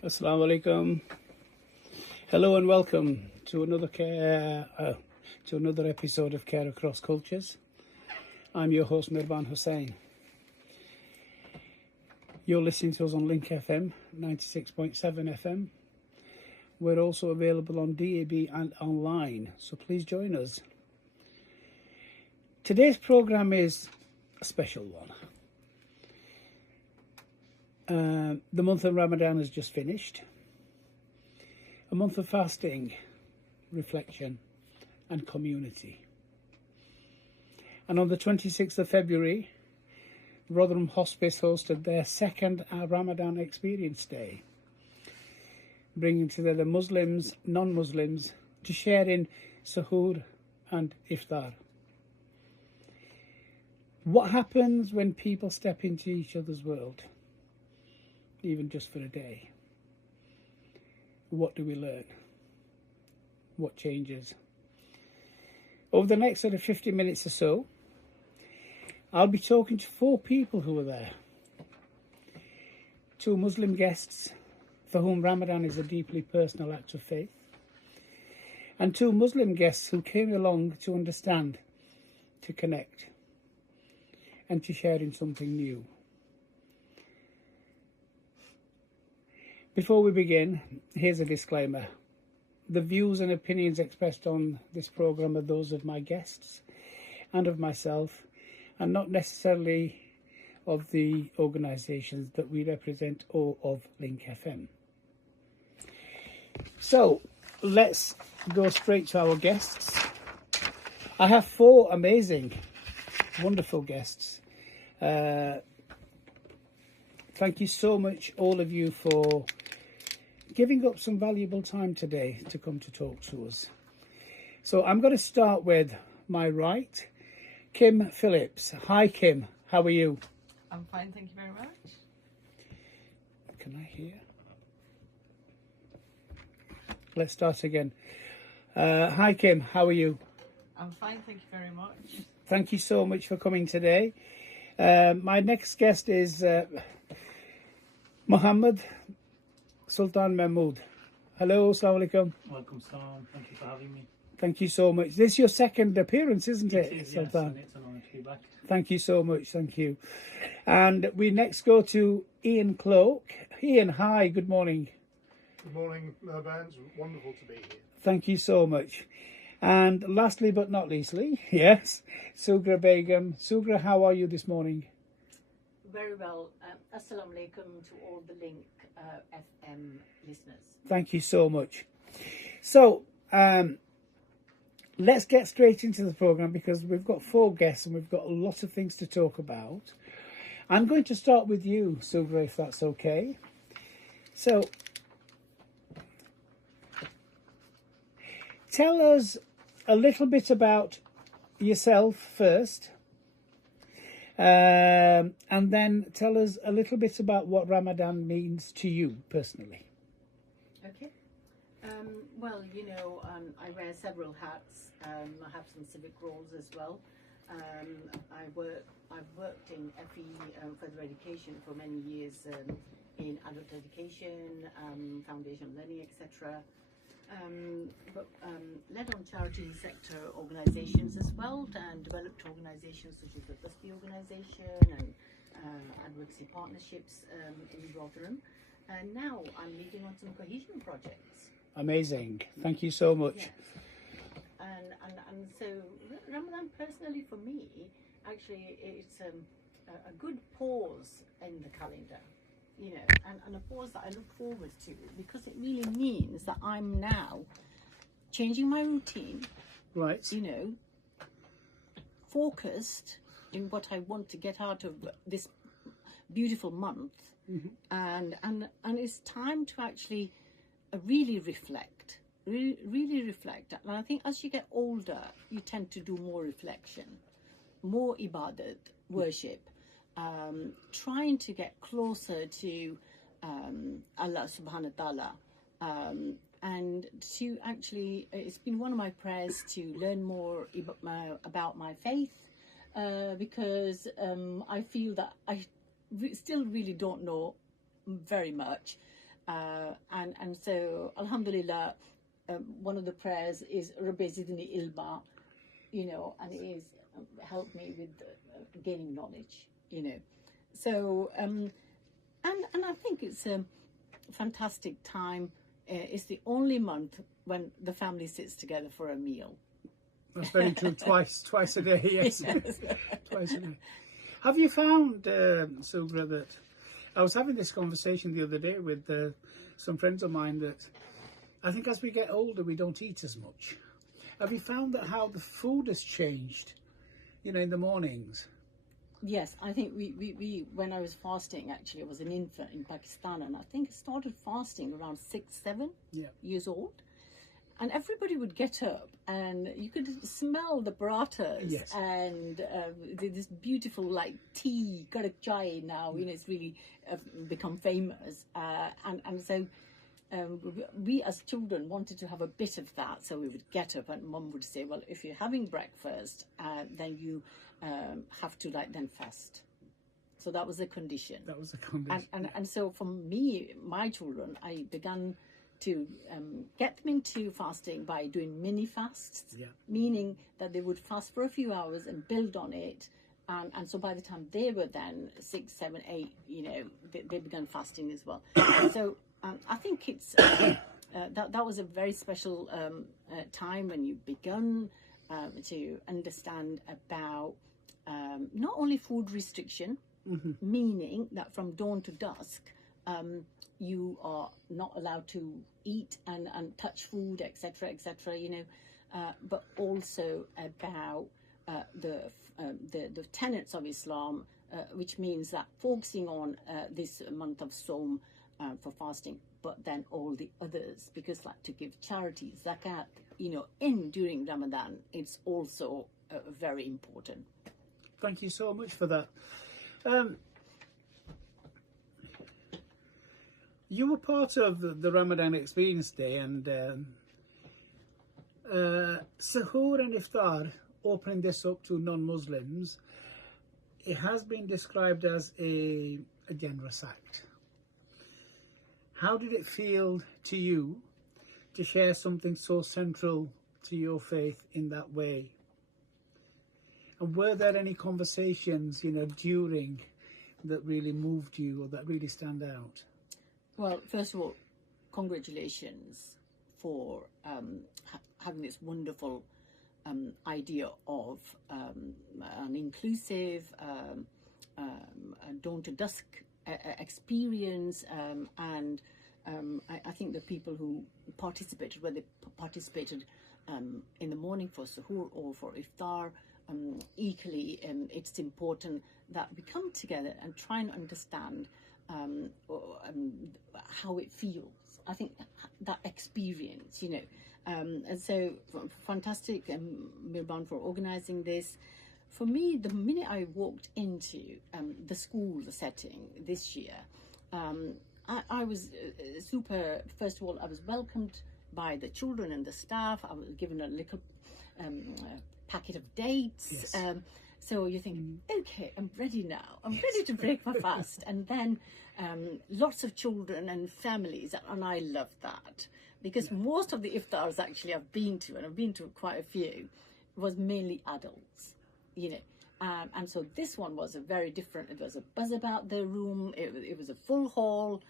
Assalamu alaikum. Hello and welcome to another episode of Care Across Cultures. I'm your host Mirban Hussain. You're listening to us on Link FM 96.7 FM. We're also available on DAB and online, so please join us. Today's program is a special one. The month of Ramadan has just finished. A month of fasting, reflection and community. And on the 26th of February, Rotherham Hospice hosted their second Ramadan Experience Day, bringing together Muslims, non-Muslims to share in suhoor and iftar. What happens when people step into each other's world, even just for a day? What do we learn? What changes? Over the next 50 minutes or so, I'll be talking to 4 people who were there. 2 Muslim guests for whom Ramadan is a deeply personal act of faith, and 2 Muslim guests who came along to understand, to connect, and to share in something new. Before we begin, here's a disclaimer. The views and opinions expressed on this programme are those of my guests and of myself, and not necessarily of the organisations that we represent or of Link FM. So, let's go straight to our guests. I have 4 amazing, wonderful guests. Thank you so much, all of you, for giving up some valuable time today to come to talk to us. So I'm going to start with my right, Kim Phillips. Hi, Kim. How are you? I'm fine, thank you very much. Can I hear? Let's start again. Hi, Kim. How are you? I'm fine, thank you very much. Thank you so much for coming today. My next guest is Mehmood Sultaan Mehmood. Hello, assalamu alaikum. Welcome, Salam. Thank you for having me. Thank you so much. This is your second appearance, isn't it, It is, Sultan? yes, and it's an honour to be back. Thank you so much. Thank you. And we next go to Iain Cloke. Iain, hi. Good morning. Good morning, Mirban. It's wonderful to be here. Thank you so much. And lastly but not leastly, yes, Sugrah Begum. Sugrah, how are you this morning? Very well. Assalamu alaikum to all the Link FM listeners. Thank you so much. So, let's get straight into the programme because we've got 4 guests and we've got a lot of things to talk about. I'm going to start with you, Sugrah, if that's okay. So, tell us a little bit about yourself first. And then tell us a little bit about what Ramadan means to you personally. Okay. Well, I wear several hats. I have some civic roles as well. I've worked in FE further education for many years in adult education, foundation learning, etc. But led on charity sector organisations as well, and developed organisations such as the Dusty organisation and advocacy partnerships in Rotherham. And now I'm leading on some cohesion projects. Amazing. Thank you so much. Yes. And so Ramadan personally for me, actually it's a good pause in the calendar. And a pause that I look forward to, because it really means that I'm now changing my routine, Right. focused in what I want to get out of this beautiful month, and it's time to actually really reflect, really reflect. And I think as you get older, you tend to do more reflection, more ibadat, worship. Trying to get closer to Allah subhanahu wa ta'ala, and to actually, it's been one of my prayers to learn more about my faith, because I feel that I still really don't know very much, And so Alhamdulillah, one of the prayers is Rabbi Zidni Ilma, you know, and it is helped me with gaining knowledge, you know. So and I think it's a fantastic time. It's the only month when the family sits together for a meal. That's very true. Twice a day. Yes, Yes. twice a day. Have you found, Sugrah, that I was having this conversation the other day with some friends of mine that I think as we get older we don't eat as much. Have you found that how the food has changed, you know, in the mornings? Yes, I think we when I was fasting, actually, I was an infant in Pakistan, and I think I started fasting around 6-7 years old. And everybody would get up, and you could smell the parathas Yes. and this beautiful like tea, karak chai now. You know, it's really become famous, and so. We as children wanted to have a bit of that, so we would get up and Mum would say, well, if you're having breakfast, then you have to like then fast. So that was the condition. That was the condition. And so for me, my children, I began to get them into fasting by doing mini fasts, meaning that they would fast for a few hours and build on it. And so by the time they were then 6, 7, 8, you know, they began fasting as well. So I think it's that was a very special time when you begun to understand about not only food restriction, meaning that from dawn to dusk you are not allowed to eat and touch food, etc., etc. You know, but also about the tenets of Islam, which means that focusing on this month of Som for fasting, but then all the others, because like to give charity, zakat, you know, during Ramadan, it's also very important. Thank you so much for that. You were part of the Ramadan Experience Day, and Sahur and Iftar, opening this up to non-Muslims, it has been described as a generous act. How did it feel to you to share something so central to your faith in that way? And were there any conversations, you know, during that really moved you or that really stand out? Well, first of all, congratulations for having this wonderful idea of an inclusive dawn to dusk experience, and I think the people who participated, whether they participated in the morning for suhoor or for iftar, equally it's important that we come together and try and understand how it feels. I think that experience, you know, and so fantastic, Mirban, for organising this. For me, the minute I walked into the school setting this year, I was super. First of all, I was welcomed by the children and the staff. I was given a little packet of dates. Yes. So you think, okay, I'm ready now. I'm ready to break my fast. And then lots of children and families, and I love that, because most of the iftars actually I've been to, and I've been to quite a few, was mainly adults, you know. And so this one was a very different. It was a buzz about the room. It was a full hall.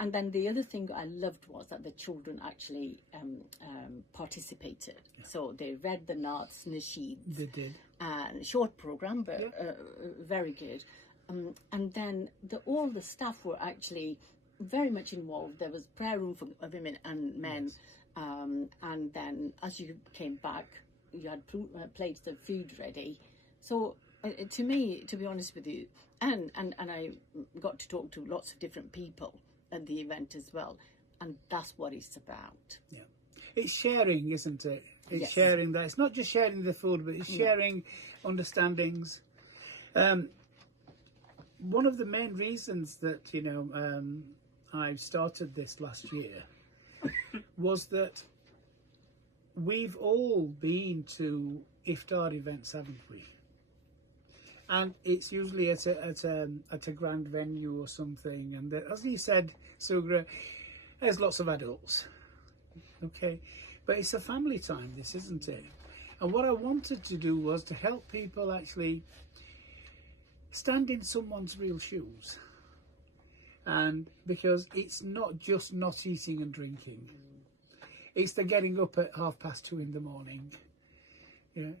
And then the other thing I loved was that the children actually participated. Yeah. So they read the Naats, Nasheeds. They did. And short program, but very good. And then all the staff were actually very much involved. There was prayer room for women and men. Yes. And then as you came back, you had plates of food ready. So to me, to be honest with you, and I got to talk to lots of different people at the event as well, and that's what it's about. Yeah, it's sharing, isn't it? It's yes. sharing that. It's not just sharing the food, but it's sharing understandings. One of the main reasons that, you know, I started this last year was that we've all been to iftar events, haven't we? And it's usually at a grand venue or something. And as you said, Sugrah, There's lots of adults, okay, but it's a family time, this, isn't it? And what I wanted to do was to help people actually stand in someone's real shoes. And because it's not just not eating and drinking, it's the getting up at 2:30 in the morning. Yeah,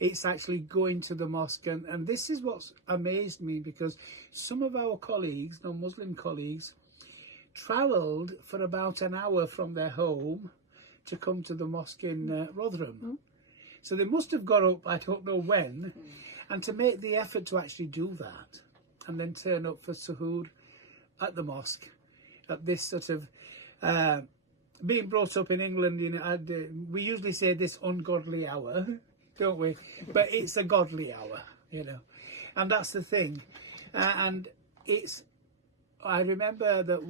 it's actually going to the mosque, and this is what's amazed me, because some of our colleagues, non-Muslim colleagues, travelled for about an hour from their home to come to the mosque in Rotherham. So they must have got up, I don't know when, and to make the effort to actually do that, and then turn up for suhoor at the mosque at this sort of being brought up in England, you know, we usually say this ungodly hour, don't we? But it's a godly hour, you know, and that's the thing. And it's, I remember that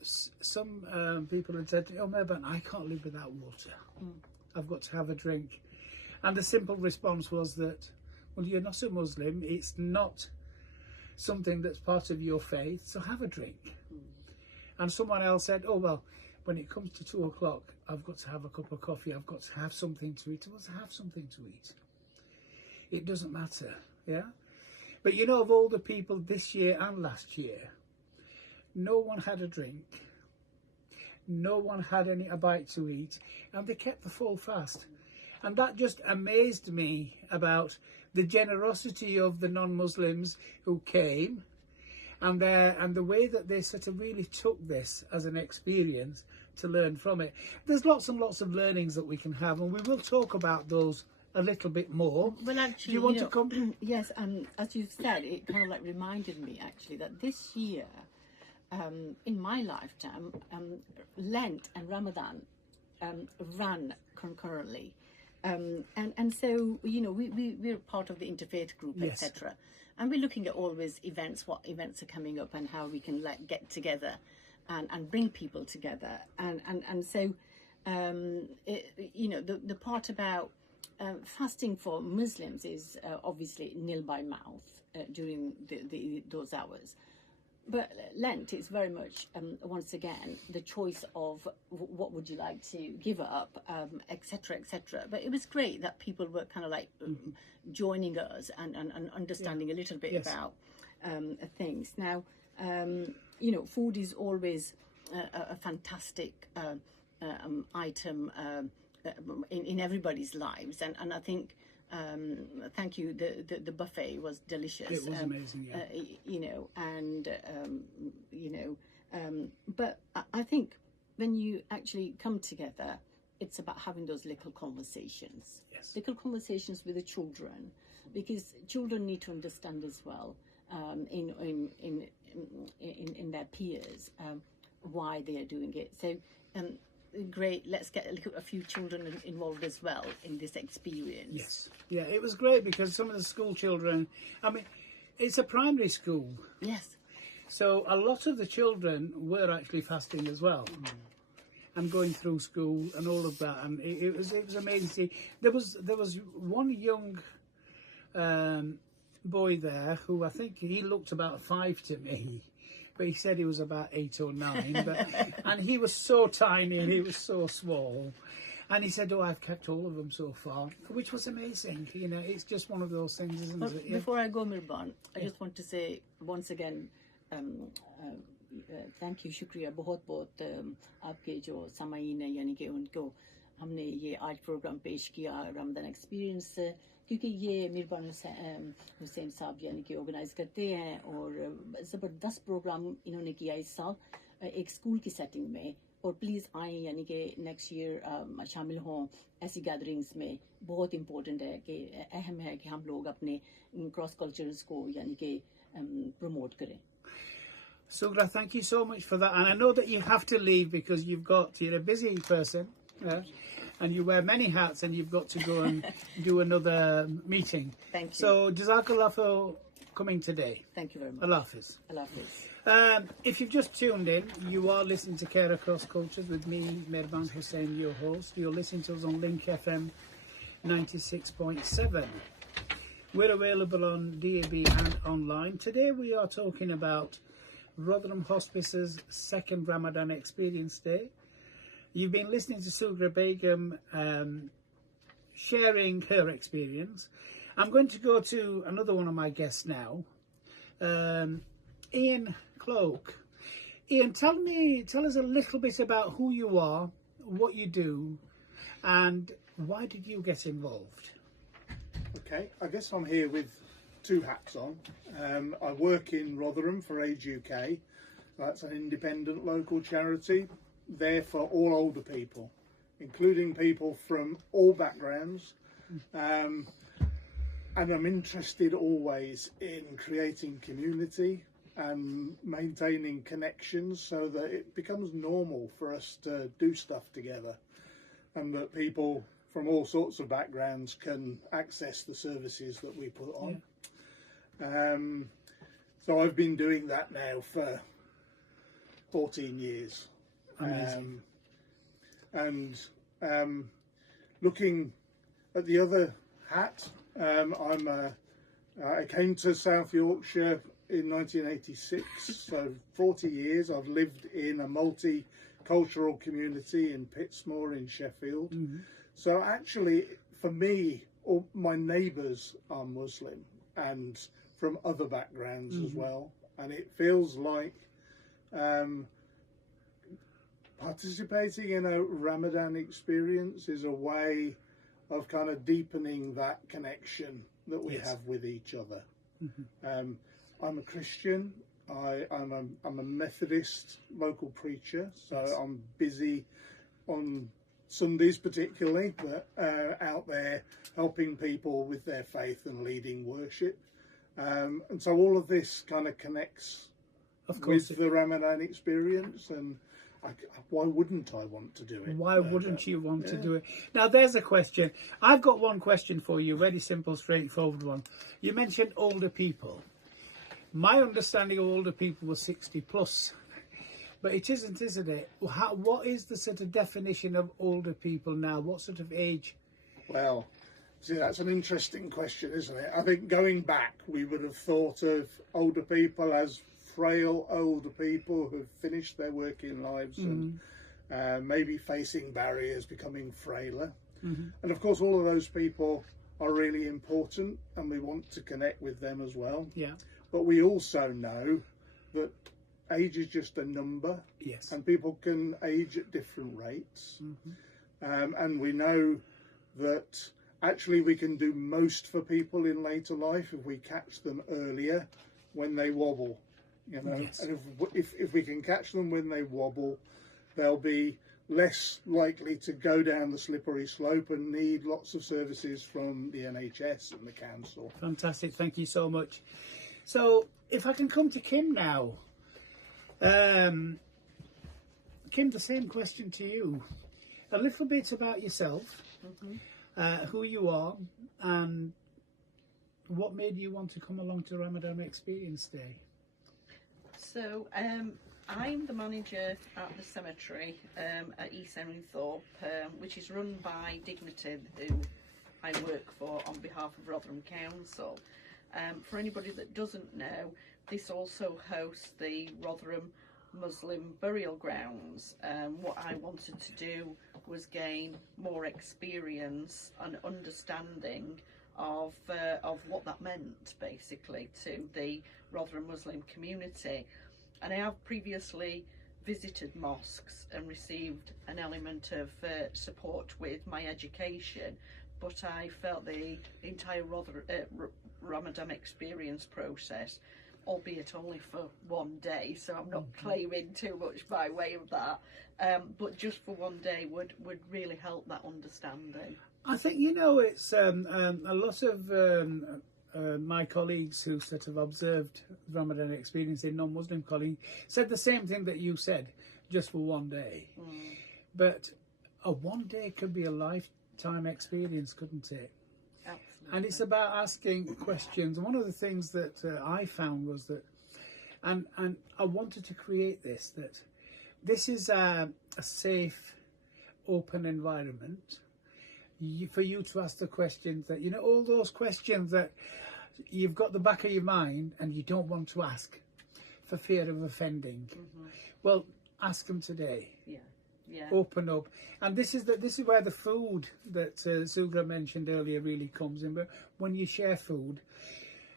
some people had said, "Oh, Mehban, I can't live without water. I've got to have a drink." And the simple response was that, well, you're not a Muslim. It's not something that's part of your faith, so have a drink. And someone else said, "Oh, well, when it comes to 2 o'clock, I've got to have a cup of coffee. I've got to have something to eat." Well, have something to eat. It doesn't matter, yeah? But you know, of all the people this year and last year, no one had a drink. No one had a bite to eat, and they kept the full fast. And that just amazed me about the generosity of the non-Muslims who came, and the way that they sort of really took this as an experience to learn from it. There's lots and lots of learnings that we can have, and we will talk about those a little bit more. Well, actually, do you want to come? Yes, as you've said, it kind of like reminded me actually that this year, in my lifetime, Lent and Ramadan ran concurrently. And so, you know, we're part of the interfaith group, Yes. etc. And we're looking at always events, what events are coming up, and how we can get together and bring people together. And so, you know, the part about fasting for Muslims is obviously nil by mouth during those hours. But Lent is very much, once again, the choice of what would you like to give up, etc., etc. But it was great that people were kind of like joining us and understanding a little bit about things. Now, you know, food is always a fantastic item in everybody's lives, and I think. Thank you. The buffet was delicious. It was amazing, yeah. You know, and you know, but I think when you actually come together, it's about having those little conversations, little conversations with the children, because children need to understand as well, in their peers, why they are doing it. So. Great, let's get a few children involved as well in this experience. Yes, yeah, it was great because some of the school children, I mean, it's a primary school. Yes. So a lot of the children were actually fasting as well, and going through school and all of that, and it was amazing. There was one young boy there who I think he looked about 5 to me. But he said he was about 8 or 9, and he was so tiny and he was so small. And he said, "Oh, I've kept all of them so far," which was amazing. You know, it's just one of those things, isn't it? Yeah. Before I go, Mirban, I just want to say once again, thank you शुक्रिया बहुत बहुत आपके जो सामाईन है यानी कि उनको हमने ये आज प्रोग्राम पेश किया रमज़ान एक्सपीरियंस क्योंकि ये मिरबान हुसैन साहब यानी कि ऑर्गेनाइज करते हैं और ज़बरदस्त प्रोग्राम इन्होंने किया इस साल एक स्कूल की सेटिंग में और प्लीज़ आएँ यानी कि नेक्स्ट ईयर शामिल हों ऐसी गैदरिंग्स में बहुत इम्पोर्टेंट है कि अहम है कि हम लोग अपने क्रॉस कल्चर्स को यानी कि प्रमोट करें. Sugrah, thank you so much for that. And I know that you have to leave because you're a busy person, and you wear many hats and you've got to go and do another meeting. Thank you. So, Jazakallah for coming today. Thank you very much. Allah Hafiz. Allah Hafiz. If you've just tuned in, you are listening to Care Across Cultures with me, Mirban Hussain, your host. You're listening to us on Link FM 96.7. We're available on DAB and online. Today we are talking about Rotherham Hospice's second Ramadan Experience Day. You've been listening to Sugrah Begum sharing her experience. I'm going to go to another one of my guests now, Iain Cloke. Iain, tell us a little bit about who you are, what you do, and why did you get involved? Okay, I guess I'm here with two hats on. I work in Rotherham for Age UK. That's an independent local charity, there for all older people, including people from all backgrounds. And I'm interested always in creating community and maintaining connections so that it becomes normal for us to do stuff together, and that people from all sorts of backgrounds can access the services that we put on. Yeah. So I've been doing that now for 14 years. Amazing. Looking at the other hat, I came to South Yorkshire in 1986, so 40 years. I've lived in a multicultural community in Pittsmore in Sheffield. Mm-hmm. So actually, for me, all my neighbours are Muslim and from other backgrounds as well. And it feels like participating in a Ramadan experience is a way of kind of deepening that connection that we have with each other. Mm-hmm. I'm a Christian. I'm a Methodist local preacher, so I'm busy on Sundays particularly, but out there helping people with their faith and leading worship. And so all of this kind of connects with the Ramadan experience, and why wouldn't I want to do it? Why wouldn't you want to do it? Now, there's a question. I've got one question for you, very simple, straightforward one. You mentioned older people. My understanding of older people was 60 plus, but it isn't it? What is the sort of definition of older people now? What sort of age? Well, see, that's an interesting question, isn't it? I think going back, we would have thought of older people as frail older people who've finished their working lives and maybe facing barriers, becoming frailer. Mm-hmm. And of course, all of those people are really important, and we want to connect with them as well. Yeah. But we also know that age is just a number, and people can age at different rates. Mm-hmm. And we know that actually we can do most for people in later life if we catch them earlier when they wobble. You know, and if we can catch them when they wobble, they'll be less likely to go down the slippery slope and need lots of services from the NHS and the council. Fantastic, thank you so much. So, if I can come to Kim now. Kim, the same question to you. A little bit about yourself, who you are, and what made you want to come along to Ramadan Experience Day. So, I'm the manager at the cemetery at East Henrythorpe, which is run by Dignity, who I work for on behalf of Rotherham Council. For anybody that doesn't know, this also hosts the Rotherham Muslim burial grounds. What I wanted to do was gain more experience and understanding of what that meant, basically, to the Rotherham Muslim community. And I have previously visited mosques and received an element of support with my education, but I felt the entire Ramadan experience process, albeit only for one day, so I'm not claiming too much by way of that, but just for one day would really help that understanding. I think, you know, it's a lot of my colleagues who sort of observed Ramadan experience in non-Muslim colleagues said the same thing that you said, just for one day. But a one day could be a lifetime experience, couldn't it? Absolutely. And it's about asking questions. One of the things that I found was that, and I wanted to create this, that this is a safe, open environment for you to ask the questions that, you know, all those questions that you've got the back of your mind and you don't want to ask. for fear of offending. Well, ask them today. Yeah. Open up, and this is where the food that Sugrah mentioned earlier really comes in. But when you share food,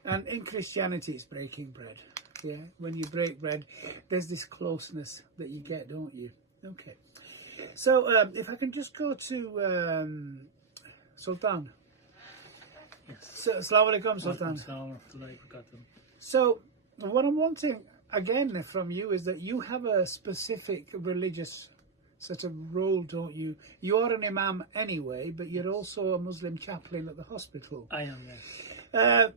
and in Christianity, it's breaking bread. Yeah, when you break bread, there's this closeness that you get, don't you? Okay. So if I can just go to Sultan. Yes. So, Assalamu alaikum, Sultan. Sultan. So what I'm wanting again from you is that you have a specific religious sort of role, don't you? You are an imam anyway, but you're also a Muslim chaplain at the hospital. I am, yes.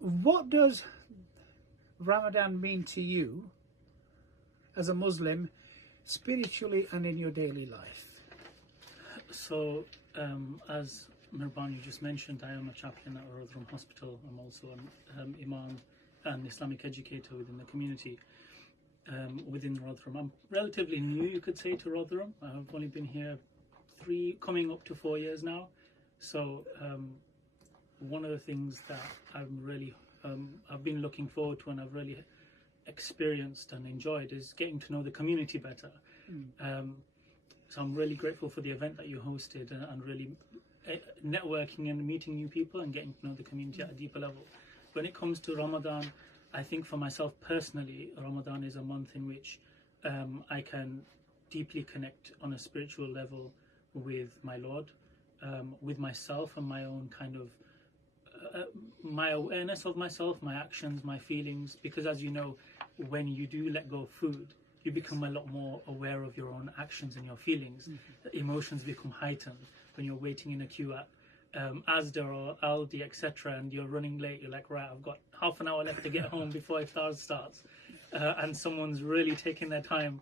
What does Ramadan mean to you as a Muslim, spiritually and in your daily life? So, as Mirban, you just mentioned, I am a chaplain at Rotherham Hospital. I'm also an imam and Islamic educator within the community. Within Rotherham, I'm relatively new, you could say, to Rotherham. I've only been here coming up to 4 years now. So one of the things that I'm really I've been looking forward to and I've really experienced and enjoyed is getting to know the community better. So I'm really grateful for the event that you hosted and really networking and meeting new people and getting to know the community at a deeper level. When it comes to Ramadan, I think for myself personally, Ramadan is a month in which I can deeply connect on a spiritual level with my Lord, with myself and my own kind of my awareness of myself, my actions, my feelings. Because as you know, when you do let go of food, you become a lot more aware of your own actions and your feelings. Emotions become heightened when you're waiting in a queue at Asda or Aldi, etc., and you're running late. You're like, right, I've got half an hour left to get home before iftar starts, and someone's really taking their time.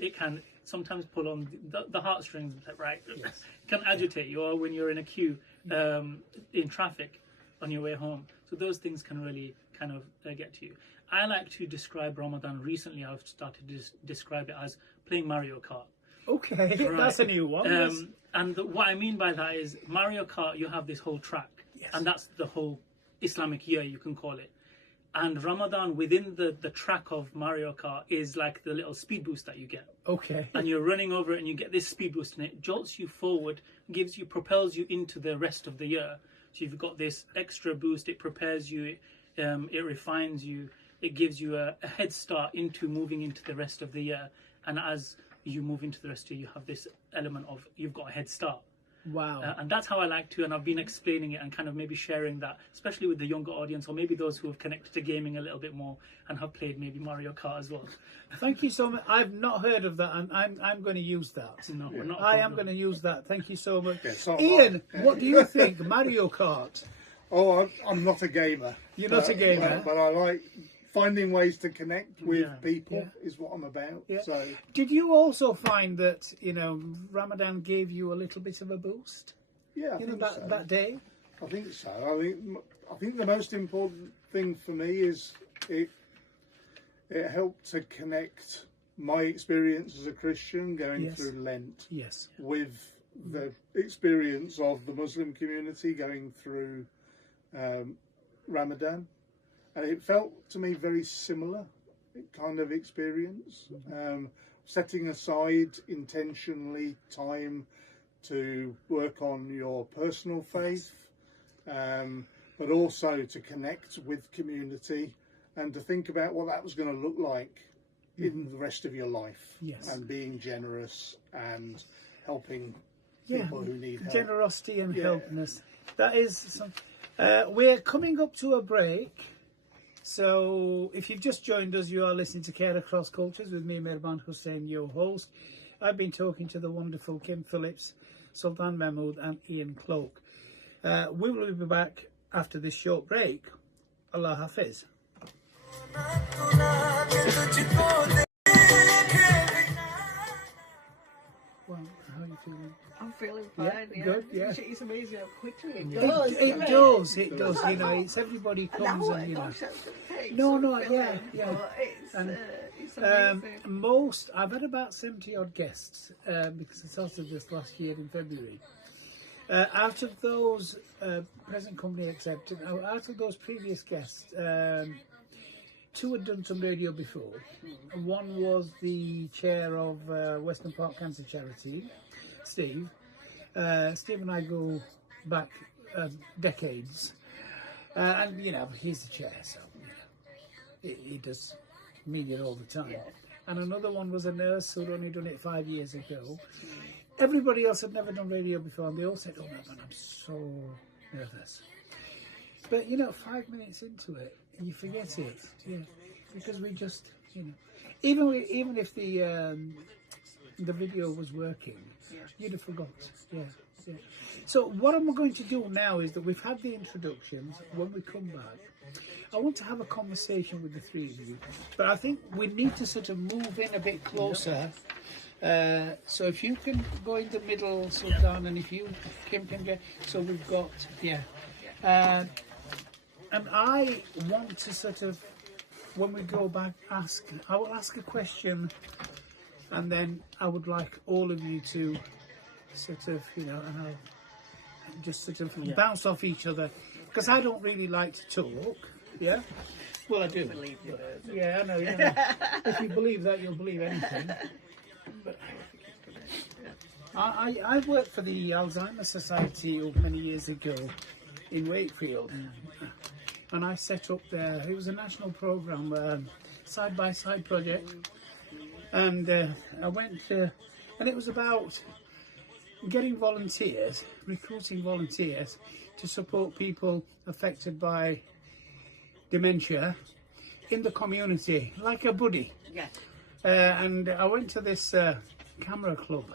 It can sometimes pull on the heartstrings, right? Yes. It can agitate you, or when you're in a queue in traffic on your way home. So those things can really kind of get to you. I like to describe Ramadan. Recently, I've started to describe it as playing Mario Kart. Okay, Right. That's a new one. And what I mean by that is Mario Kart, you have this whole track, and that's the whole Islamic year, you can call it. And Ramadan within the track of Mario Kart is like the little speed boost that you get. Okay. And you're running over it and you get this speed boost and it jolts you forward, propels you into the rest of the year. So you've got this extra boost, it prepares you, it refines you, it gives you a head start into moving into the rest of the year. And as you move into the rest of the year, you have this element of you've got a head start. Wow. And that's how I like to, and I've been explaining it and kind of maybe sharing that, especially with the younger audience, or maybe those who have connected to gaming a little bit more and have played maybe Mario Kart as well. Thank you so much. I've not heard of that, and I'm going to use that. No, we're not. I am going to use that. Thank you so much. Yeah, so Ian, what do you think? Mario Kart. Oh, I'm not a gamer. You're not a gamer. But I like finding ways to connect with Yeah. people Yeah. is what I'm about. Yeah. So Did you also find that, Ramadan gave you a little bit of a boost? yeah, I think that, so. that day? I think so. I think the most important thing for me is it helped to connect my experience as a Christian going Yes. through Lent Yes. with the experience of the Muslim community going through Ramadan, and it felt to me very similar kind of experience. Setting aside intentionally time to work on your personal faith, but also to connect with community and to think about what that was going to look like in the rest of your life. Yes. And being generous and helping Yeah. people who need help. Generosity and Yeah. helpness. That is some. We're coming up to a break. So if you've just joined us, you are listening to Care Across Cultures with me, Mirban Hussain, your host. I've been talking to the wonderful Kim Phillips, Sultan Mehmood and Iain Cloke. We will be back after this short break. Allah Hafiz. Well, how are you feeling? I'm feeling Yeah, fine. Yeah, good, yeah. It's amazing how quickly it It goes. does. It's everybody And comes now and, gosh, that's gonna take No, some no, filling, yeah. but it's Um, amazing. I've had about 70 odd guests because I started this last year in February. Out of those, present company accepted, out of those previous guests, two had done some radio before. One was the chair of Western Park Cancer Charity, Steve. Steve and I go back decades, and you know he's the chair, so you know, he does media all the time. And another one was a nurse who'd only done it 5 years ago. Everybody else had never done radio before, and they all said, "Oh man, I'm so nervous." But you know, 5 minutes into it, you forget it, yeah, because we just, you know, even if the video was working, you'd have forgot, yeah. So what I'm going to do now is that we've had the introductions. When we come back, I want to have a conversation with the three of you, but I think we need to sort of move in a bit closer. So if you can go in the middle, Sultan, and if you, Kim, can get, so we've got, and I want to sort of, when we go back, I will ask a question, and then I would like all of you to sort of, you know, and I'll just sort of bounce off each other, because I don't really like to talk, yeah? Well, I do. Yeah, I know, if you believe that, you'll believe anything. But I worked for the Alzheimer's Society many years ago in Wakefield. And I set up there, it was a national programme, side-by-side project, and I went to, and it was about getting volunteers, recruiting volunteers to support people affected by dementia in the community, like a buddy. Yeah. And I went to this camera club,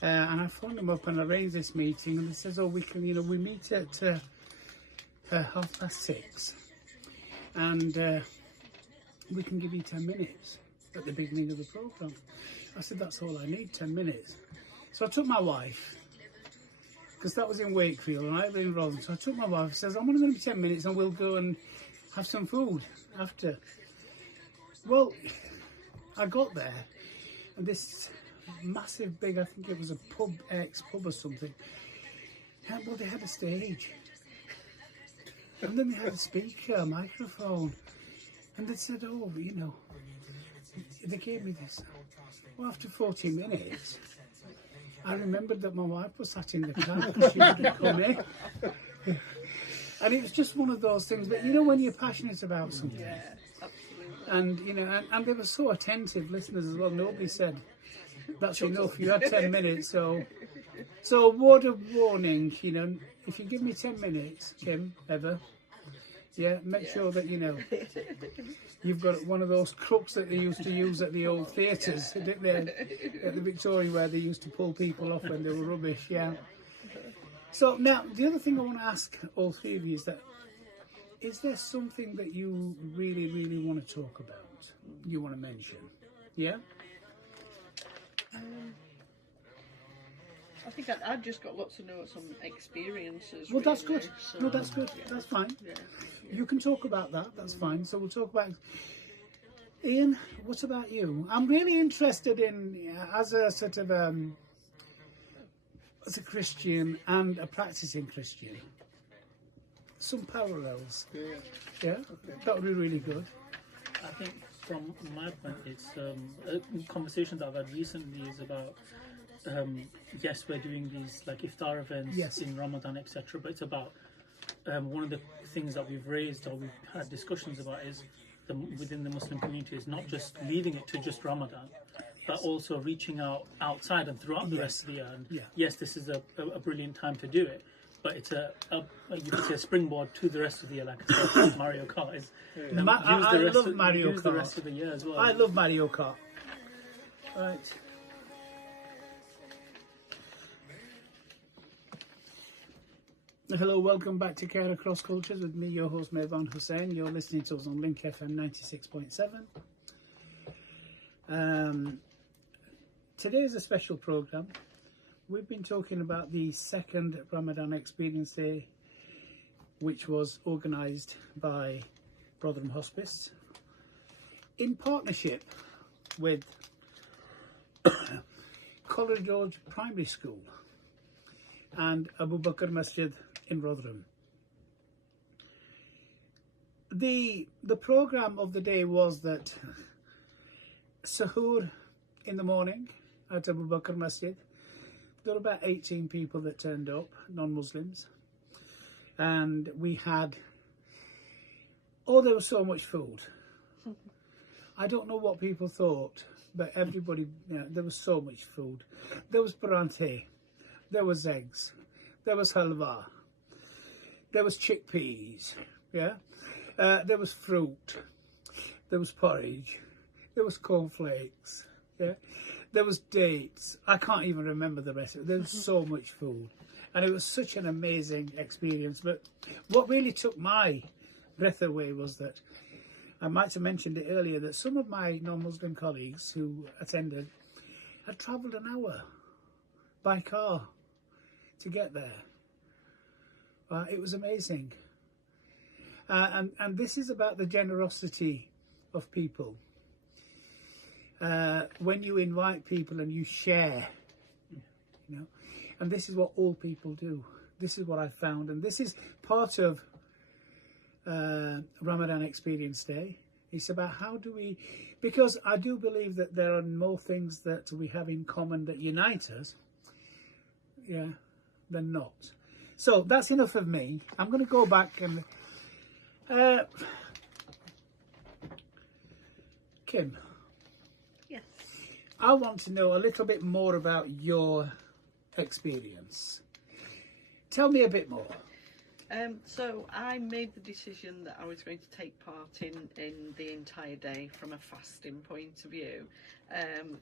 and I phoned them up and arranged this meeting, and they says, "Oh, we can, you know, we meet at 6:30, and we can give you 10 minutes at the beginning of the programme." I said, "That's all I need, 10 minutes." So I took my wife, because that was in Wakefield and I live in Rotherham. So I took my wife and says, "I'm only going to be 10 minutes and we'll go and have some food after." Well, I got there, and this massive big, I think it was a pub, ex-pub or something, and well, they had a stage. And then they had a speaker, a microphone, and they said, "Oh, you know," they gave me this. Well, after 40 minutes, I remembered that my wife was sat in the car because she wouldn't come in. And it was just one of those things, but you know when you're passionate about something. Yeah, absolutely. And, you know, and they were so attentive, listeners as well. Nobody said, "That's enough, you had 10 minutes, so a word of warning, you know, if you give me 10 minutes, Kim, ever, make sure that, you know, you've got one of those crooks that they used to use at the old theatres, didn't they, at the Victoria, where they used to pull people off when they were rubbish, So now, the other thing I want to ask all three of you is that, is there something that you really, really want to talk about, you want to mention? Yeah? I think I've just got lots of notes on experiences. Well, that's really, good. so, No, that's good. That's fine. Yeah. You can talk about that. That's fine. So we'll talk about. Iain, what about you? I'm really interested in, as a sort of as a Christian and a practicing Christian, some parallels. Yeah, that would be really good. I think from my point, it's a conversation that I've had recently is about. Yes, we're doing these like iftar events in Ramadan, etc. But it's about one of the things that we've raised or we've had discussions about is within the Muslim community is not just leaving it to just Ramadan, but also reaching out outside and throughout the rest of the year. And yes, this is a brilliant time to do it, but it's you could say a springboard to the rest of the year, like I said, Mario Kart is. I love Mario Kart. The rest of the year as well. I love Mario Kart. Right. Hello, welcome back to Care Across Cultures with me, your host Mehvan Hussain. You're listening to us on Link FM 96.7. Today is a special programme. We've been talking about the second Ramadan Experience Day, which was organised by Rotherham Hospice in partnership with Collar George Primary School and Abu Bakr Masjid in Rotherham. the program of the day was that Suhoor in the morning at Abu Bakr Masjid. There were about 18 people that turned up, non-Muslims, and we had, there was so much food. I don't know what people thought, but everybody, there was so much food. There was parante, there was eggs, there was halwa, there was chickpeas, there was fruit, there was porridge, there was cornflakes, there was dates. I can't even remember the rest of it. There was so much food. And it was such an amazing experience. But what really took my breath away was that, I might have mentioned it earlier, that some of my non-Muslim colleagues who attended had travelled an hour by car to get there. It was amazing. And this is about the generosity of people. When you invite people and you share, and this is what all people do. This is what I found, and this is part of Ramadan Experience Day. It's about how do we, because I do believe that there are more things that we have in common that unite us, than not. So that's enough of me. I'm going to go back and Kim. Yes. I want to know a little bit more about your experience. Tell me a bit more. So I made the decision that I was going to take part in the entire day from a fasting point of view.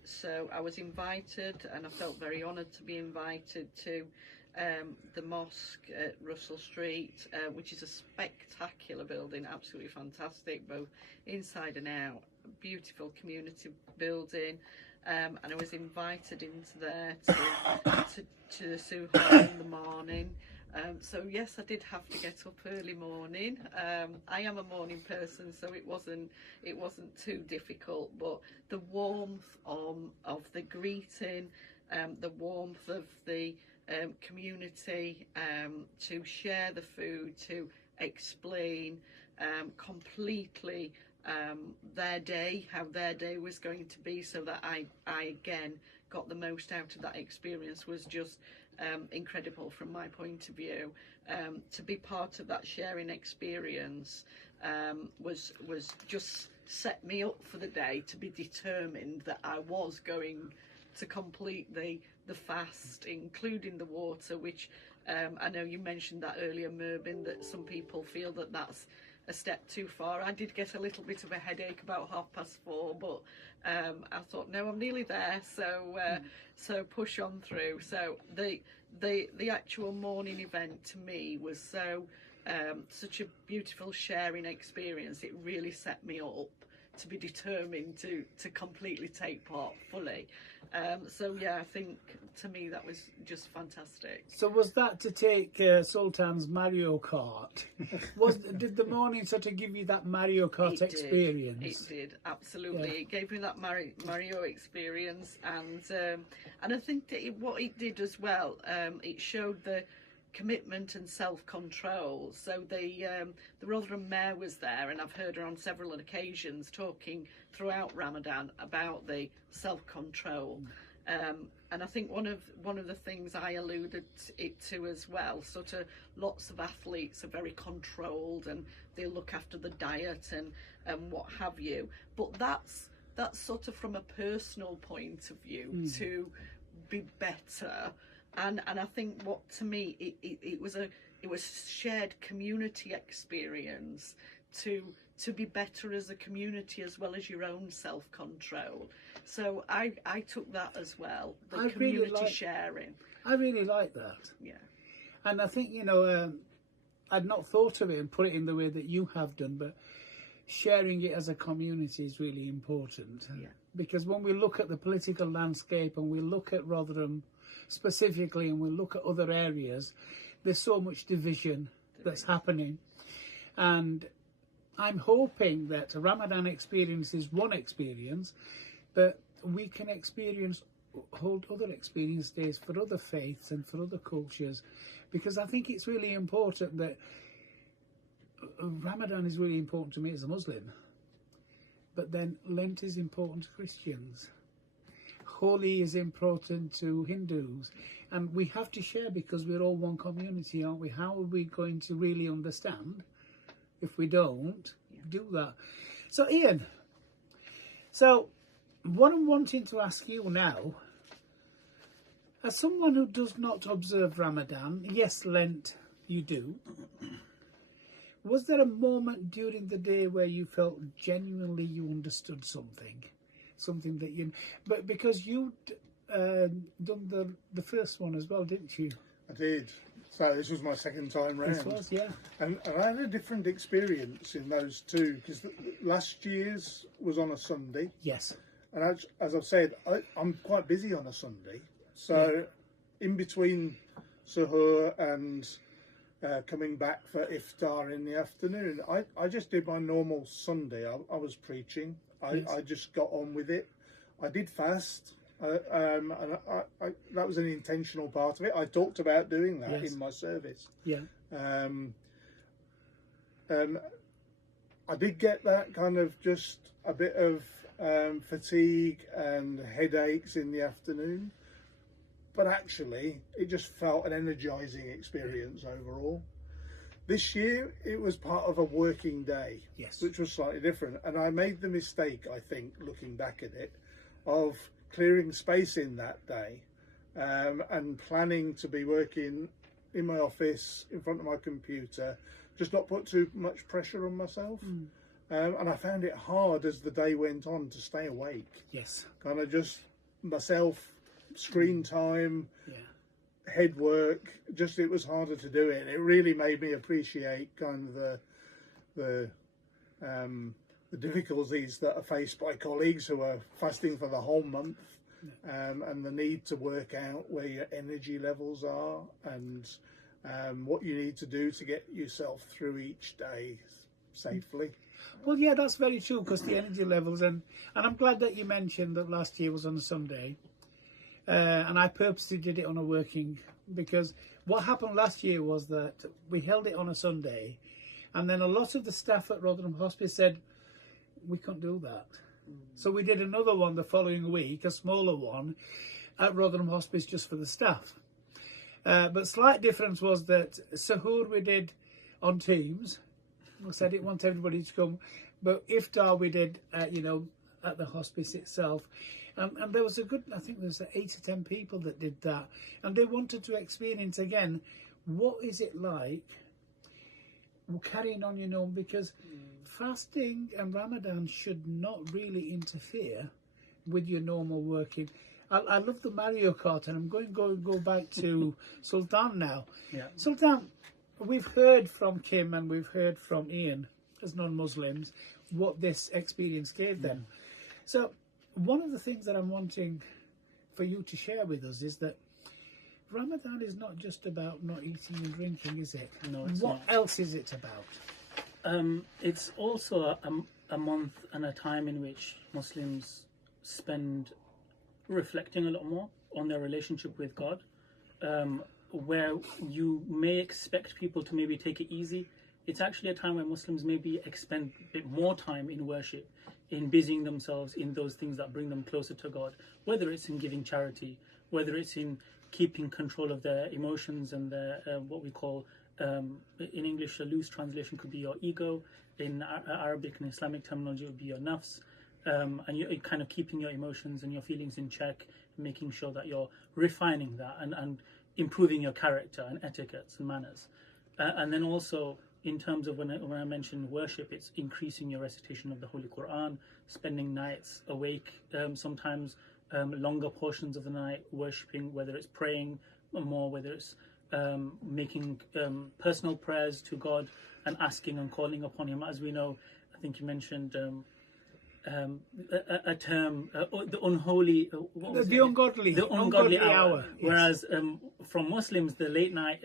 So I was invited, and I felt very honoured to be invited to the mosque at Russell Street, which is a spectacular building, absolutely fantastic, both inside and out. Beautiful community building. And I was invited into there to the Sugrah in the morning. So yes, I did have to get up early morning. I am a morning person, so it wasn't too difficult. But the warmth of the greeting, the warmth of the community, to share the food, to explain completely their day, how their day was going to be, so that I again got the most out of that experience, was just incredible from my point of view. To be part of that sharing experience was just set me up for the day, to be determined that I was going to complete the fast, including the water, which I know you mentioned that earlier, Mervyn, that some people feel that that's a step too far. I did get a little bit of a headache about 4:30, but I thought, no, I'm nearly there, so push on through. So the actual morning event to me was such a beautiful sharing experience. It really set me up to be determined to completely take part fully. So yeah, I think to me that was just fantastic. So was that to take Sultan's Mario Kart? Did the morning sort of give you that Mario Kart experience? It did, absolutely. Yeah. It gave me that Mario experience, and I think that what it did as well, it showed the commitment and self-control. So the Rotherham Mayor was there, and I've heard her on several occasions talking throughout Ramadan about the self-control. And I think one of the things I alluded it to as well, sort of lots of athletes are very controlled and they look after the diet and what have you. But that's sort of from a personal point of view, to be better. And I think what to me it was shared community experience to be better as a community, as well as your own self-control. So I took that as well, the community sharing. I really like that. Yeah. And I think, I'd not thought of it and put it in the way that you have done, but sharing it as a community is really important. Yeah. Because when we look at the political landscape and we look at Rotherham specifically and we look at other areas, there's so much division that's happening. And I'm hoping that Ramadan experience is one experience, but we can hold other experience days for other faiths and for other cultures, because I think it's really important that Ramadan is really important to me as a Muslim, but then Lent is important to Christians. Holi is important to Hindus, and we have to share because we're all one community, aren't we? How are we going to really understand if we don't do that? So Iain, so what I'm wanting to ask you now, as someone who does not observe Ramadan, yes, Lent you do, was there a moment during the day where you felt genuinely you understood something that you, but because you'd done the first one as well, didn't you? I did. So this was my second time round. This was, yeah. And I had a different experience in those two, because last year's was on a Sunday. Yes. And as I've said, I'm quite busy on a Sunday. So in between suhoor and coming back for iftar in the afternoon, I just did my normal Sunday. I was preaching. I just got on with it. I did fast. And that was an intentional part of it. I talked about doing that in my service. Yeah. I did get that kind of just a bit of fatigue and headaches in the afternoon, but actually it just felt an energizing experience overall. This year it was part of a working day, which was slightly different, and I made the mistake, I think, looking back at it, of clearing space in that day and planning to be working in my office in front of my computer, just not put too much pressure on myself. And I found it hard as the day went on to stay awake. Yes. Kind of just myself, screen time, head work, just it was harder to do it. It really made me appreciate kind of the difficulties that are faced by colleagues who are fasting for the whole month, and the need to work out where your energy levels are and what you need to do to get yourself through each day safely. Well, yeah, that's very true, because the energy levels, and I'm glad that you mentioned that last year was on a Sunday, and I purposely did it on a working, because what happened last year was that we held it on a Sunday, and then a lot of the staff at Rotherham Hospice said, we can't do that. So we did another one the following week, a smaller one, at Rotherham Hospice just for the staff. But slight difference was that Sahur we did on Teams. I said I didn't want everybody to come, but iftar we did, at the hospice itself, and there was a good, I think there was 8 or 10 people that did that, and they wanted to experience again what is it like carrying on, because fasting and Ramadan should not really interfere with your normal working. I love the Mario Kart, and I'm going to go back to Sultan now. Yeah. Sultan, we've heard from Kim and we've heard from Iain, as non-Muslims, what this experience gave them. So one of the things that I'm wanting for you to share with us is that Ramadan is not just about not eating and drinking, is it? No, it's what not. else is it about? It's also a month and a time in which Muslims spend reflecting a lot more on their relationship with God, where you may expect people to maybe take it easy. It's actually a time where Muslims maybe expend a bit more time in worship, in busying themselves in those things that bring them closer to God, whether it's in giving charity, whether it's in keeping control of their emotions and their what we call, in English, a loose translation could be your ego. In Arabic and Islamic terminology, it would be your nafs. And you're kind of keeping your emotions and your feelings in check, making sure that you're refining that and improving your character and etiquettes and manners. And then also, in terms of when I mentioned worship, it's increasing your recitation of the Holy Quran, spending nights awake, sometimes longer portions of the night worshipping, whether it's praying more, whether it's making personal prayers to God and asking and calling upon Him. As we know, I think you mentioned a term, the unholy, the ungodly hour. Yes. Whereas from Muslims, the late night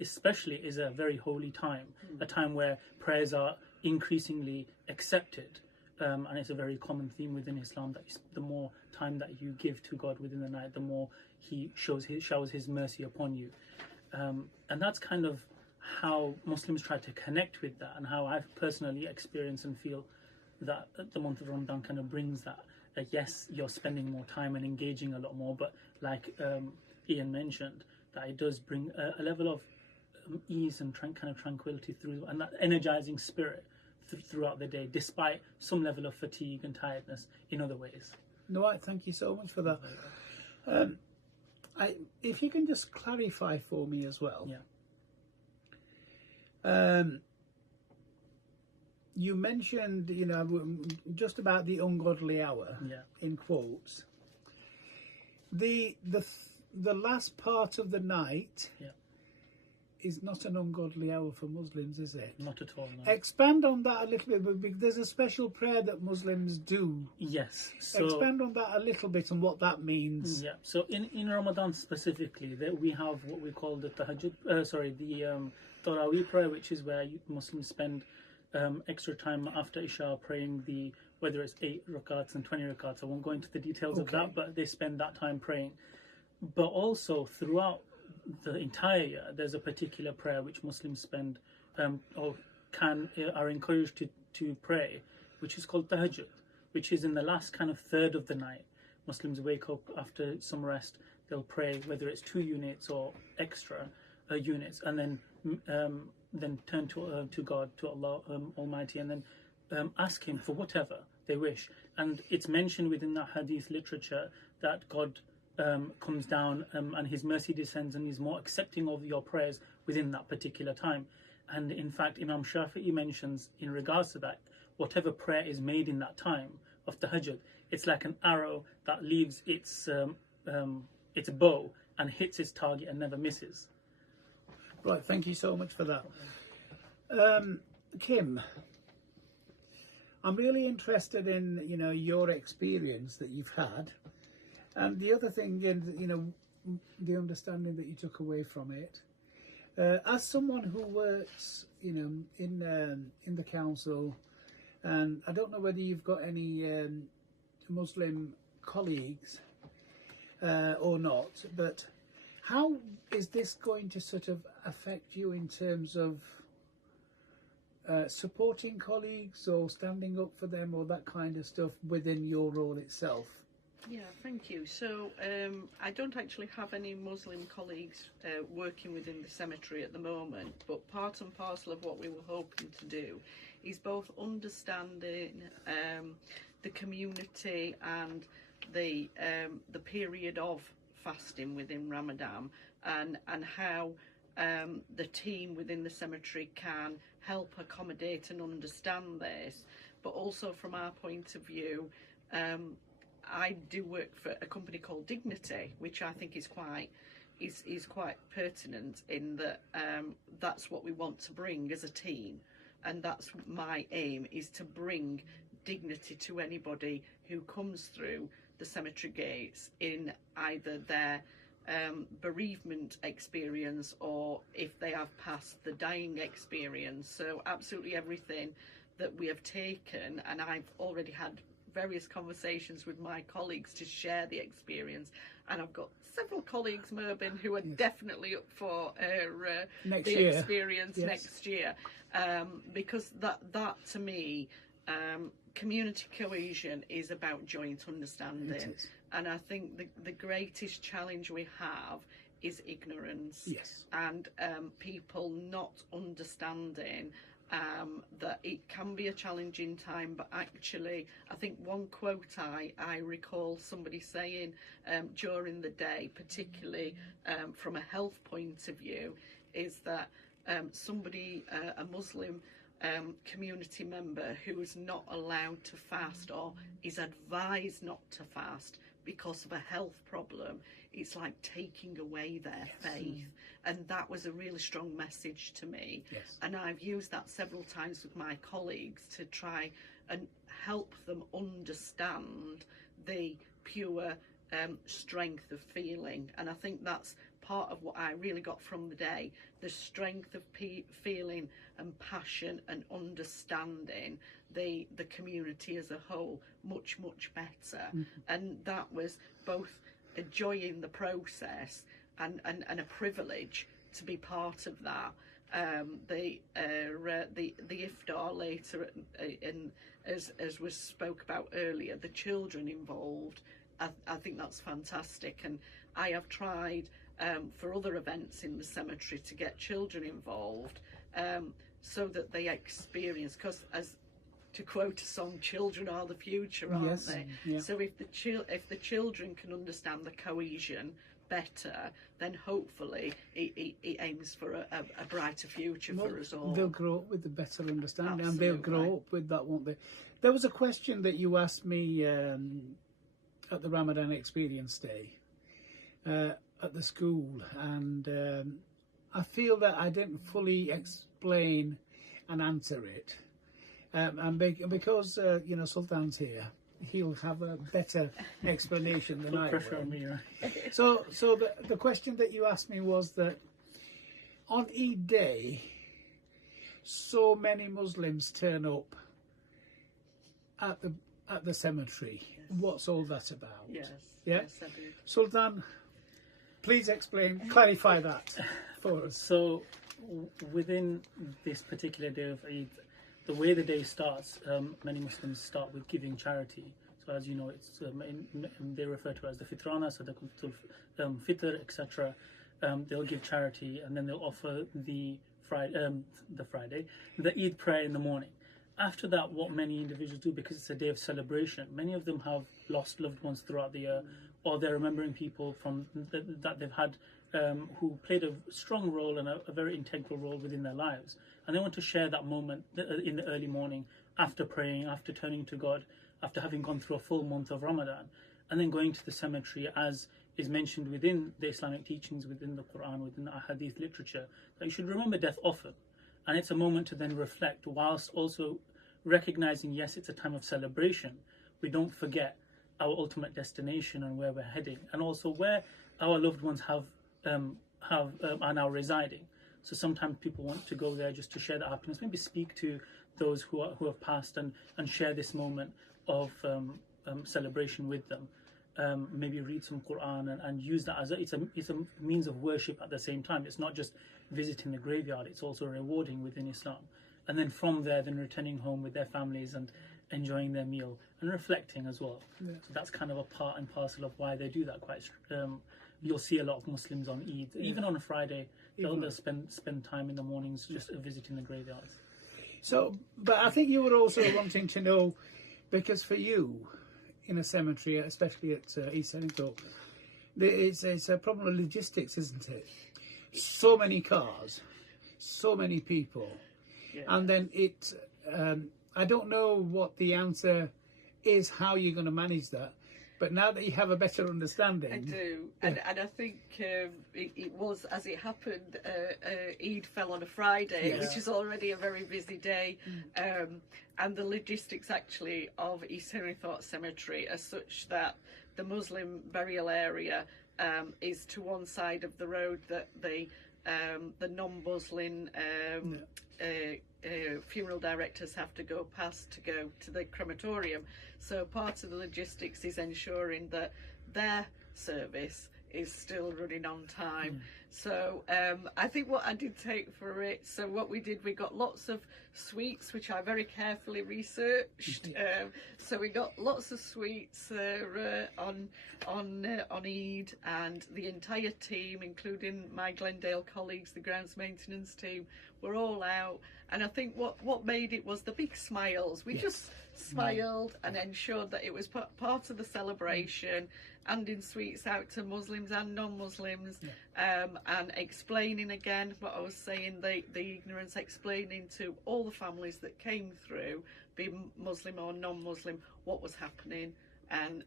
especially is a very holy time, a time where prayers are increasingly accepted. And it's a very common theme within Islam that the more time that you give to God within the night, the more He showers His mercy upon you. And that's kind of how Muslims try to connect with that, and how I've personally experienced and feel that the month of Ramadan kind of brings that. Yes, you're spending more time and engaging a lot more, but like Iain mentioned, that it does bring a level of ease and kind of tranquility through, and that energizing spirit throughout the day, despite some level of fatigue and tiredness in other ways. No, I thank you so much for that. If you can just clarify for me as well. Yeah. You mentioned, just about the ungodly hour, Yeah. in quotes. The last part of the night, Yeah. is not an ungodly hour for Muslims, is it? Not at all, no. Expand on that a little bit, because there's a special prayer that Muslims do. Yes. So, Expand on that a little bit and what that means. yeah. So in Ramadan specifically, we have what we call the tahajjud, the Tarawih prayer, which is where Muslims spend extra time after Isha praying whether it's 8 rakats and 20 rakats. I won't go into the details of that, but they spend that time praying. But also throughout the entire year, there's a particular prayer which Muslims spend are encouraged to pray, which is called tahajjud, which is in the last kind of third of the night. Muslims wake up after some rest, they'll pray, whether it's 2 units or extra units, and then turn to God, to Allah Almighty, and then ask Him for whatever they wish. And it's mentioned within that hadith literature that God comes down and His mercy descends and is more accepting of your prayers within that particular time. And in fact, Imam Shafi'i mentions in regards to that, whatever prayer is made in that time of tahajjud, it's like an arrow that leaves its bow and hits its target and never misses. Right, thank you so much for that. Kim, I'm really interested in, your experience that you've had. And the other thing, the understanding that you took away from it. As someone who works, in the council, and I don't know whether you've got any Muslim colleagues or not, but how is this going to sort of affect you in terms of supporting colleagues or standing up for them or that kind of stuff within your role itself? Yeah, thank you. So I don't actually have any Muslim colleagues working within the cemetery at the moment, but part and parcel of what we were hoping to do is both understanding the community and the period of fasting within Ramadan, and how the team within the cemetery can help accommodate and understand this. But also from our point of view, I do work for a company called Dignity, which I think is quite pertinent in that that's what we want to bring as a team, and that's my aim, is to bring dignity to anybody who comes through the cemetery gates in either their bereavement experience or if they have passed the dying experience. So absolutely everything that we have taken, and I've already had various conversations with my colleagues to share the experience, and I've got several colleagues, Mervyn, who are definitely up for experience next year, because that to me, community cohesion is about joint understanding, and I think the greatest challenge we have is ignorance, and people not understanding that it can be a challenging time, but actually I think one quote I recall somebody saying during the day, particularly from a health point of view, is that somebody, a Muslim community member who is not allowed to fast or is advised not to fast because of a health problem, it's like taking away their faith. And that was a really strong message to me. And I've used that several times with my colleagues to try and help them understand the pure strength of feeling. And I think that's part of what I really got from the day, the strength of feeling and passion and understanding the community as a whole much better. And that was both a joy in the process and a privilege to be part of that, the iftar later, and as was spoke about earlier, the children involved. I think that's fantastic, and I have tried for other events in the cemetery to get children involved, so that they experience, because as to quote a song, children are the future, aren't Yes, they? yeah. So if the children can understand the cohesion better, then hopefully it aims for a brighter future for us all. They'll grow up with a better understanding, and they'll Absolutely. grow up with that, won't they? There was a question that you asked me at the Ramadan Experience Day at the school, and I feel that I didn't fully explain and answer it. And because Sultan's here, he'll have a better explanation than I Pressure will. on me, right? So the question that you asked me was that on Eid Day, so many Muslims turn up at the cemetery. What's all that about? Yes. Yeah? Yes, I do. Sultan, please clarify that for us. So within this particular day of Eid, the way the day starts, many Muslims start with giving charity. So as you know, it's they refer to it as the fitrana, so the fitr, etc. They'll give charity, and then they'll offer the Eid prayer in the morning. After that, what many individuals do, because it's a day of celebration, many of them have lost loved ones throughout the year, or they're remembering people from that they've had who played a strong role and a very integral role within their lives. And they want to share that moment in the early morning, after praying, after turning to God, after having gone through a full month of Ramadan, and then going to the cemetery, as is mentioned within the Islamic teachings, within the Quran, within the Ahadith literature, that you should remember death often. And it's a moment to then reflect, whilst also recognizing, yes, it's a time of celebration. We don't forget our ultimate destination and where we're heading, and also where our loved ones are now residing. So sometimes people want to go there just to share that happiness, maybe speak to those who have passed and share this moment of celebration with them. Maybe read some Quran and use that as it's a means of worship at the same time. It's not just visiting the graveyard, it's also rewarding within Islam. And then from there, then returning home with their families and enjoying their meal and reflecting as well. Yeah. So that's kind of a part and parcel of why they do that. You'll see a lot of Muslims on Eid, even on a Friday, they'll spend time in the mornings just visiting the graveyards. So, but I think you were also wanting to know, because for you, in a cemetery, especially at East Thorpe, it's a problem of logistics, isn't it? So many cars, so many people. Yeah. And then I don't know what the answer is, how you're going to manage that. But now that you have a better understanding... I do. Yeah. And I think it was, as it happened, Eid fell on a Friday, which is already a very busy day. And the logistics, actually, of East Thorpe Cemetery are such that the Muslim burial area is to one side of the road that the non-Muslim funeral directors have to go past to go to the crematorium. So part of the logistics is ensuring that their service is still running on time. So I think what I did take for it, so what we did, we got lots of sweets, which I very carefully researched. So we got lots of sweets on Eid, and the entire team, including my Glendale colleagues, the grounds maintenance team, were all out. And I think what made it was the big smiles. We just smiled and ensured that it was part of the celebration, handing sweets out to Muslims and non-Muslims, and explaining again what I was saying, the ignorance, explaining to all the families that came through, be Muslim or non-Muslim, what was happening, and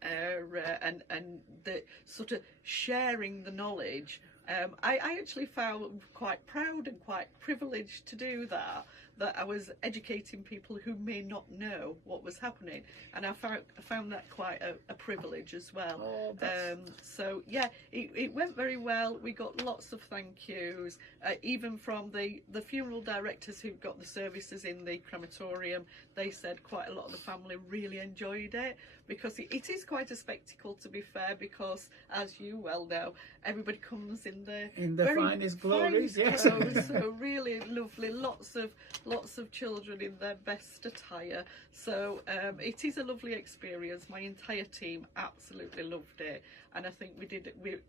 the sort of sharing the knowledge. I actually felt quite proud and quite privileged to do that that I was educating people who may not know what was happening, and I found that quite a privilege as well. So yeah, it went very well. We got lots of thank yous, even from the funeral directors who got the services in the crematorium. They said quite a lot of the family really enjoyed it, because it is quite a spectacle, to be fair, because as you well know, everybody comes in the very finest glories, yes. clothes, so really lovely, lots of children in their best attire. So it is a lovely experience. My entire team absolutely loved it, and I think we're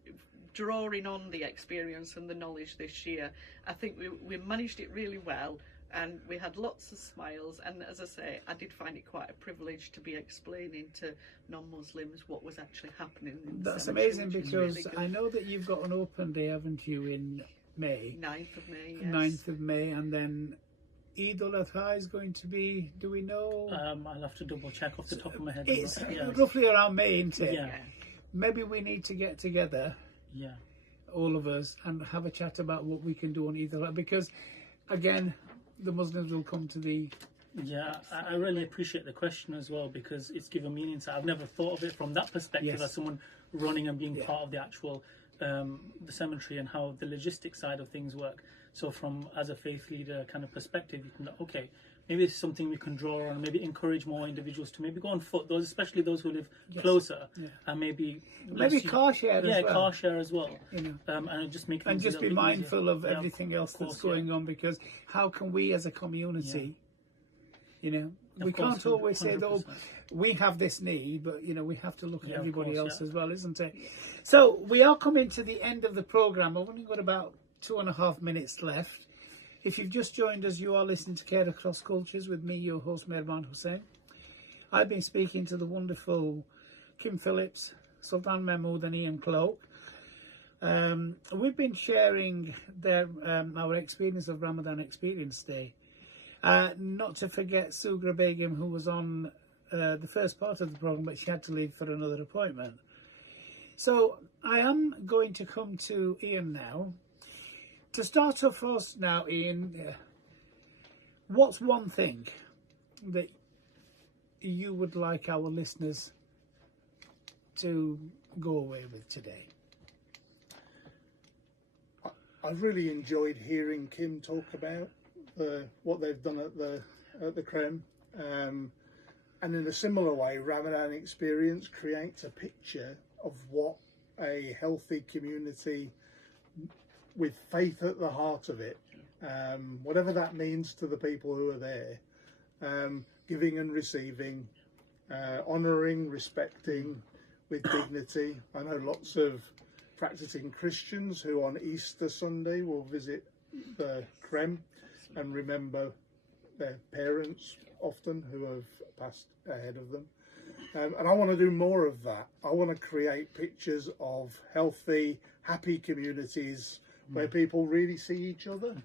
drawing on the experience and the knowledge this year. I think we managed it really well, and we had lots of smiles, and as I say, I did find it quite a privilege to be explaining to non-Muslims what was actually happening in the That's cemetery, amazing, which is because really good. I know that you've got an open day, haven't you, in May? 9th of May, yes. 9th of May, and then Eid al-Adha is going to be, do we know? I'll have to double check off the top of my head. It's Yes. roughly around May, isn't it? Yeah. Maybe we need to get together, Yeah. all of us, and have a chat about what we can do on Eid al-Adha, because again, the Muslims will come to the... Yeah, I really appreciate the question as well, because it's given me an insight. I've never thought of it from that perspective, Yes. as someone running and being Yeah. part of the actual the cemetery and how the logistic side of things work. So from, as a faith leader kind of perspective, you can, okay, maybe it's something we can draw on, maybe encourage more individuals to maybe go on foot, those, especially those who live closer, and maybe car share as well. car share as well, you know. and just make And things just a be little bit mindful easier. of everything else of course, that's going on, because how can we as a community, you know, we Of course, can't always say, oh, 100%. we have this need, but, you know, we have to look at Yeah, of everybody course, else yeah. as well, isn't it? So we are coming to the end of the programme. I've only got about 2.5 minutes left. If you've just joined us, you are listening to Care Across Cultures with me, your host, Mehmood Hussain. I've been speaking to the wonderful Kim Phillips, Sultan Mehmood and Iain Cloke. We've been sharing our experience of Ramadan Experience Day. Not to forget Sugrah Begum, who was on the first part of the programme, but she had to leave for another appointment. So I am going to come to Iain now. To start off for us now, Iain, what's one thing that you would like our listeners to go away with today? I've really enjoyed hearing Kim talk about what they've done at the Creme, and in a similar way, Ramadan Experience creates a picture of what a healthy community with faith at the heart of it, whatever that means to the people who are there, giving and receiving, honouring, respecting with dignity. I know lots of practicing Christians who on Easter Sunday will visit the Creme and remember their parents often who have passed ahead of them. And I want to do more of that. I want to create pictures of healthy, happy communities where people really see each other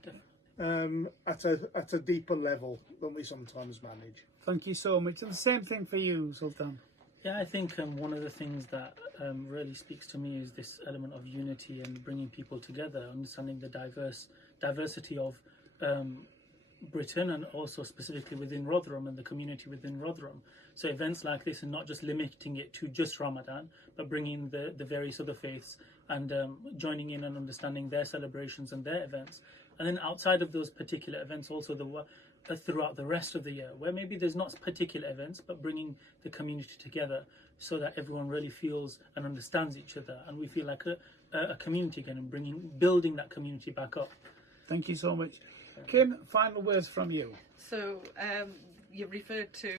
at a deeper level than we sometimes manage. Thank you so much. And the same thing for you, Sultan. Yeah, I think one of the things that really speaks to me is this element of unity and bringing people together, understanding the diversity of Britain, and also specifically within Rotherham and the community within Rotherham. So events like this, and not just limiting it to just Ramadan, but bringing the various other faiths and joining in and understanding their celebrations and their events. And then outside of those particular events, also throughout the rest of the year, where maybe there's not particular events, but bringing the community together so that everyone really feels and understands each other, and we feel like a community again, and building that community back up. Thank you so much. Kim, final words from you. So you referred to